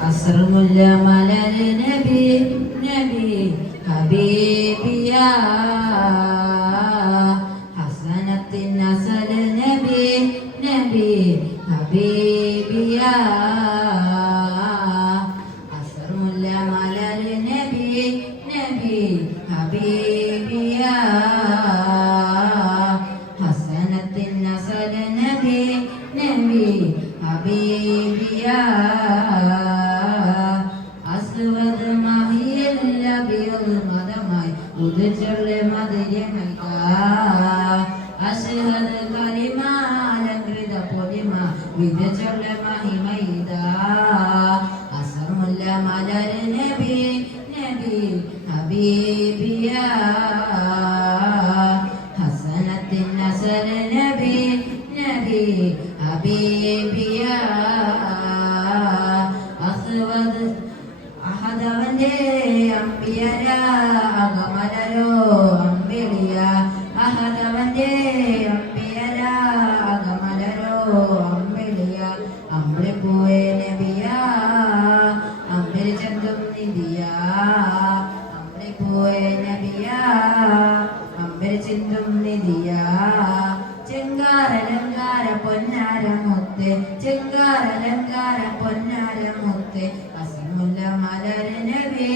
അസ്റുൽ മലൽ നബി നബി ഹബീബിയ ഹസനത്തിൻ അസൽ നബി നബി ഹബീബിയ അസ്റുൽ മലൽ നബി നബി ഹബീബിയ ഹസനത്തിൻ അസൽ നബി നബി ഹബീബിയ അസ്വദ് മഹിയല്ല ബിൽ മദമായി ഉദചലെ മദയനക അശ്ഹദ് കലിമാലംകൃത പൊലിമ വിദചലെ മഹിമൈദ അസ്മുല്ല മലൽ നബി നബി ഹബീബിയ ഹസനത്തിൻ നസൽ നബി നബി ഹബീബിയ അസ്വദ് അഹദവന്റെ അമ്പിയര അകമലരോ അമ്പിളിയ അഹദവന്റെ അമ്പിയര അകമലരോ അമ്പിളിയ അമ്പിളിപ്പോയ നബിയ അമ്പിളി ചന്തും നിധിയ അമ്പിളിപ്പോയ നബിയ അമ്പിളി ചിന്തും നിധിയ ചെങ്കാരലങ്കാര പൊന്നാര മുത്ത് ചെങ്കാരലങ്കാര പൊന്നാര മുത്ത് അസ്മുല്ല മലർ നബി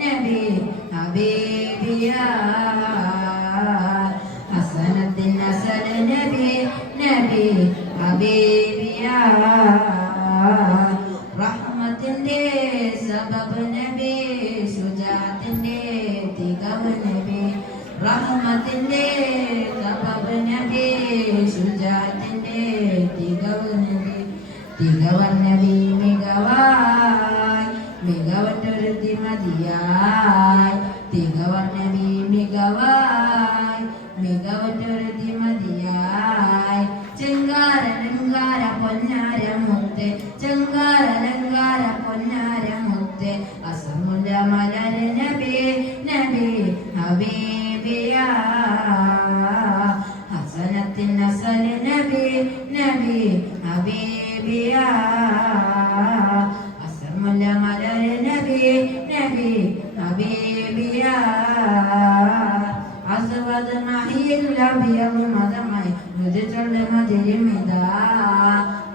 നബി ഹബീബിയ ഹസനത്തിൻ അസൽ നബി നബി ഹബീബിയ റഹ്മത്തിന്റെ സബബ് നബി ശുജാത്തിന്റെ തികവ് നബി റഹ്മത്തിന്റെ സബബ് നബി ശുജാത്തിന്റെ തികവ് നബി തികവൻ നബി മികവായി മികവറ്റൊരുത്തി മതിയായി തികവൻ നബി മികവായി മികവറ്റൊരുത്തി മതിയായി ചെങ്കാരലങ്കാര പൊന്നാര മുത്ത് ചെങ്കാരലങ്കാര പൊന്നാര മുത്ത് അസ്മുൽ മലൽ നബി നബി ഹബീബിയ ഹസനത്തിൻ അസൽ നബി നബി ഹബീബിയ അസ്മുൽ മലൽ നബി നബി ഹബീബിയ അസ്വദ് മഹിയല്ല ബിൽ മദമായി നുജുൽ മജ്രിമിദ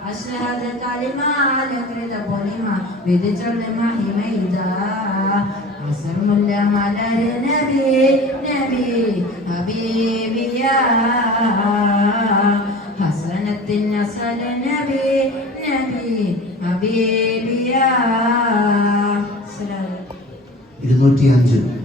അശ്ഹദ് കലിമാലംകൃത പൊലിമ വിദുൽ മഹിമൈദ അസ്മുൽ മലൽ നബി നബി ഹബീബിയ ഹസനത്തിൻ അസൽ നബി നബി ഹബീബിയ 205